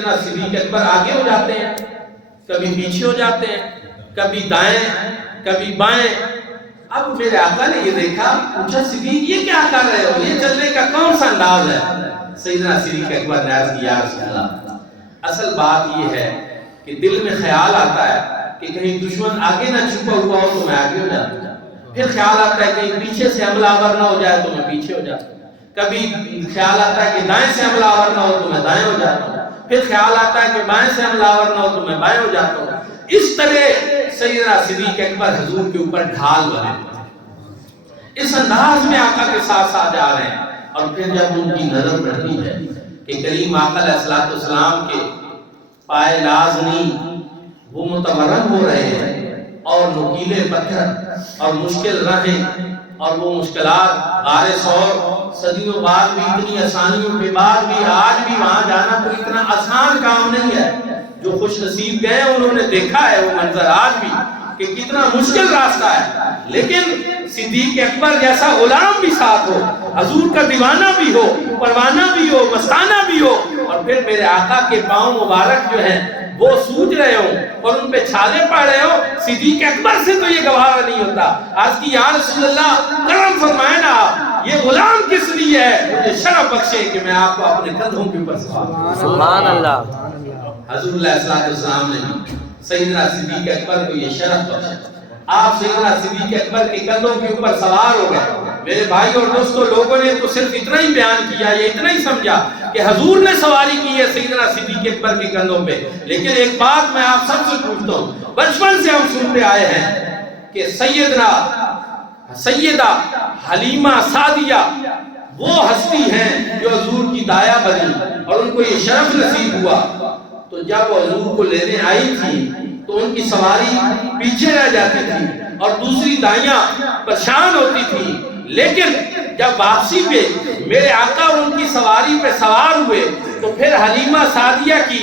سیدنا صدیق اکبر آگے ہو جاتے ہیں، کبھی پیچھے ہو جاتے ہیں، کبھی دائیں کبھی بائیں۔ اب میرے آقا نے یہ دیکھا، پوچھا صدیق یہ کیا کر رہے ہو، یہ چلنے کا کون سا انداز ہے؟ سیدنا صدیق اکبر نے عرض کیا، یا رسول اللہ، اصل بات یہ ہے کہ دل میں خیال آتا ہے کہ کہیں دشمن آگے نہ چھپا ہوا ہو تو میں آگے ہو جاتا ہوں، پھر خیال آتا ہے کہیں پیچھے سے حملہ آور نہ ہو جائے تو میں پیچھے ہو جاتا ہوں، کبھی خیال آتا ہے کہ دائیں سے حملہ آور نہ ہو تو میں دائیں ہو جاتا ہوں، پھر خیال آتا ہے کہ بائیں سے حملہ آور نہ ہو تو میں بائیں ہو جاتا ہوں۔ اس طرح سیدنا صدیق اکبر حضور کے اوپر ڈھال بنے ہوئے، اس انداز میں آقا کے ساتھ ساتھ جا رہے ہیں۔ اور پھر جب ان کی نظر پڑتی ہے کہ کریم آقا علیہ السلام کے پائے لازمی وہ متورم ہو رہے ہیں، اور نکیلے پتھر اور مشکل راہیں اور وہ مشکلات، غار ثور صدیوں بعد بھی اتنی آسانیوں کے بعد بھی آج بھی وہاں جانا کوئی اتنا آسان کام نہیں ہے۔ جو خوش نصیب گئے انہوں نے دیکھا ہے وہ منظر آج بھی کہ کتنا مشکل راستہ ہے، لیکن صدیق اکبر جیسا غلام بھی ساتھ ہو، حضور کا دیوانہ بھی ہو، پروانہ بھی ہو، مستانہ بھی ہو، اور پھر میرے آقا کے پاؤں مبارک جو ہیں وہ سوج رہے ہوں اور ان پہ چھالے پڑ رہے ہوں، صدیق اکبر سے تو یہ گوارا نہیں ہوتا۔ آج کی یا رسول اللہ کرم فرمائے نا، یہ غلام کس لیے ہے؟ مجھے شرف بخشے کہ میں آپ کو اپنے کندھوں کے اوپر سوار۔ سبحان اللہ۔ حضور علیہ السلام نے سیدنا صدیق اکبر کو یہ شرف بخشا، آپ سیدنا صدیق اکبر کے کندھوں کے اوپر سوار ہو گئے۔ میرے بھائی اور دوستو، لوگوں نے تو صرف اتنا ہی بیان کیا، یہ اتنا ہی سمجھا کہ حضور نے سواری کی ہے سیدنا صدیق اکبر کے کندھوں پہ، لیکن ایک بات میں آپ سب سے پوچھتا ہوں، بچپن سے ہم سنتے آئے ہیں کہ سیدہ حلیمہ سعدیہ وہ ہستی ہیں جو حضور کی دایا بنی اور ان کو یہ شرف نصیب ہوا، تو جب وہ حضور کو لینے آئی تھی تو ان کی سواری پیچھے رہ جاتی تھی اور دوسری دائیاں پریشان ہوتی تھی، لیکن جب واپسی پہ میرے آقا ان کی سواری پہ سوار ہوئے تو پھر حلیمہ سعدیہ کی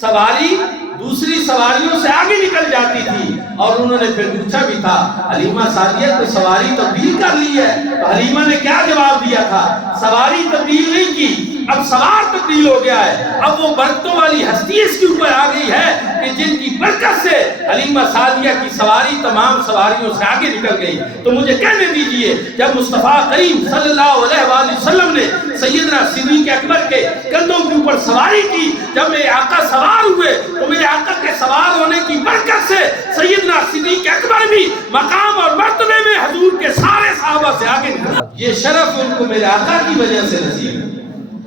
سواری دوسری سواریوں سے آگے نکل جاتی تھی، اور انہوں نے پھر پوچھا بھی تھا حلیمہ سعدیہ تو سواری تبدیل کر لی ہے، تو حلیمہ نے کیا جواب دیا تھا؟ سواری تبدیل نہیں کی، اب سوار تبدیل ہو گیا ہے، اب وہ برکتوں والی ہستی اس کے اوپر آ گئی ہے کہ جن کی برکت سے حلیمہ سعدیہ کی سواری تمام سواریوں سے آگے نکل گئی۔ تو مجھے کہنے دیجئے، جب مصطفیٰ کریم صلی اللہ علیہ وآلہ وسلم نے سیدنا صدیق اکبر کے کندھوں کے اوپر سواری کی، جب میرے آقا سوار ہوئے تو میرے آقا کے سوار ہونے کی برکت سے سیدنا صدیق اکبر بھی مقام اور مرتبے میں حضور کے سارے صحابہ سے آگے نکل، یہ شرف ان کو میرے آقا کی وجہ سے نصیب ہے۔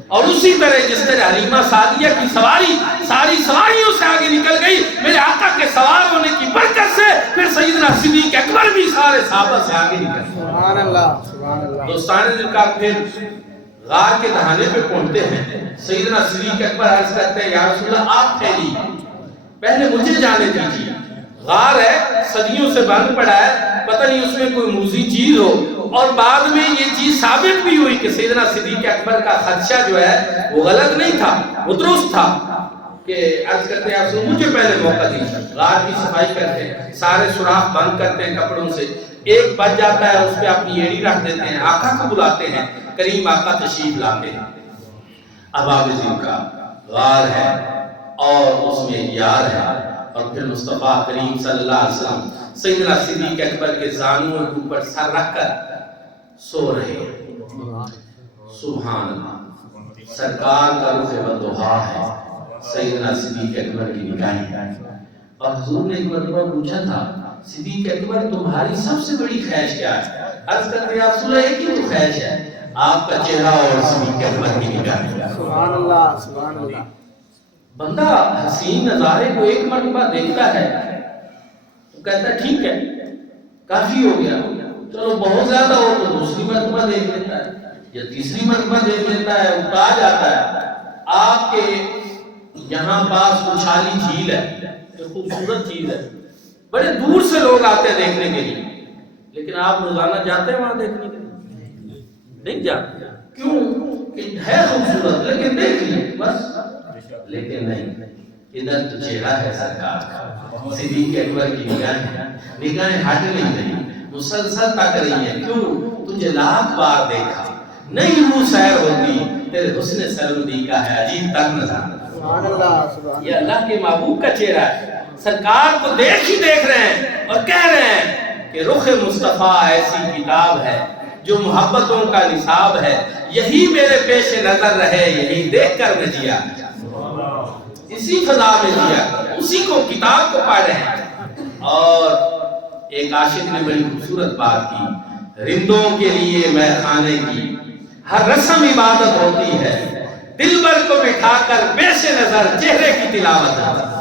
اور اسی طرح جس طرح حلیمہ سعدیہ کی سواری ساری سواریوں سے آگے نکل گئی، میرے آقا کے سوار ہونے کی برکت سے پھر سیدنا صدیق اکبر بھی سارے صحابہ سے آگے نکل گئے۔ سبحان اللہ، سبحان اللہ۔ دوستان دل کا پھر غار کے دہانے پہ پہنچتے ہیں، سیدنا صدیق اکبر عرض کرتے ہیں یا رسول اللہ آپ ٹھہریے، پہلے مجھے جانے دیجیے، غار ہے صدیوں سے بند پڑا ہے، پتہ نہیں اس میں کوئی موذی چیز ہو، اور بعد میں یہ چیز ثابت بھی ہوئی کہ سیدنا صدیق اکبر کا خدشہ جو ہے وہ غلط نہیں تھا، وہ درست تھا، کہ عرض کرتے ہیں آپ مجھے پہلے موقع دیجیے، غار کی صفائی کرتے ہیں، سارے سوراخ بند کرتے ہیں کپڑوں سے، ایک بچ جاتا ہے اس پہ اپنی ایڑی رکھ دیتے ہیں، آقا کو بلاتے ہیں، کریم آقا تشریف لاتے ہیں، اب عزیز کا غار ہے اور اس میں یار ہے، اور پھر مصطفیٰ کریم صلی اللہ علیہ وسلم سیدنا صدیق اکبر کے زانوں کے اوپر سر رکھ کر سو رہے ہیں۔ سبحان اللہ، سرکار کا رخ بدوحا ہے سیدنا صدیق اکبر کی نگاہیں، اور حضور نے ایک مرتبہ پوچھا تھا صدیق اکبر تمہاری سب سے بڑی خواہش کیا ہے؟ عرض کرتے یا رسول اللہ ایک ہی تو خواہش ہے، آپ کا چہرہ اور صدیق اکبر کی نگاہیں۔ سبحان اللہ، سبحان اللہ۔ بندہ حسین نظارے کو ایک مرتبہ دیکھتا ہے تو کہتا ہے ٹھیک ہے کافی ہو گیا، چلو بہت زیادہ ہو تو دوسری مرتبہ دیکھ لیتا ہے یا تیسری مرتبہ دیکھ لیتا ہے، اٹھا جاتا ہے۔ آپ کے یہاں پاس اچھالی جھیل ہے جو خوبصورت چیز ہے، بڑے دور سے لوگ آتے ہیں دیکھنے کے لیے، لیکن آپ روزانہ جاتے ہیں وہاں دیکھنے کے لیے؟ نہیں جاتے، کیوں کہ ہے خوبصورت لیکن دیکھ لیں بس، لیکن نہیں، ادھر تو چہرہ ہے سرکار کا، صدیق اکبر کی نگاہیں ہٹ نہیں رہی، مسلسل تک رہی ہیں، کیوں؟ تجھے لاکھ بار دیکھا، نہیں روح سیر ہوتی، تیرے حسن سرودی کا ہے عجیب تک نظارہ۔ سبحان اللہ سبحان یہ اللہ کے محبوب کا چہرہ ہے، سرکار کو دیکھ رہے ہیں اور کہہ رہے ہیں کہ رخ مصطفیٰ ایسی کتاب ہے جو محبتوں کا نصاب ہے، یہی میرے پیش نظر رہے، یہی دیکھ کر میں جیا، اسی فضا میں جیا، اسی کو کتاب کو پڑھ رہے ہیں۔ اور ایک عاشق نے بڑی خوبصورت بات کی، رندوں کے لیے میں خانے کی ہر رسم عبادت ہوتی ہے، دلبر کو بٹھا کر پیش نظر چہرے کی تلاوت ہوتی ہے۔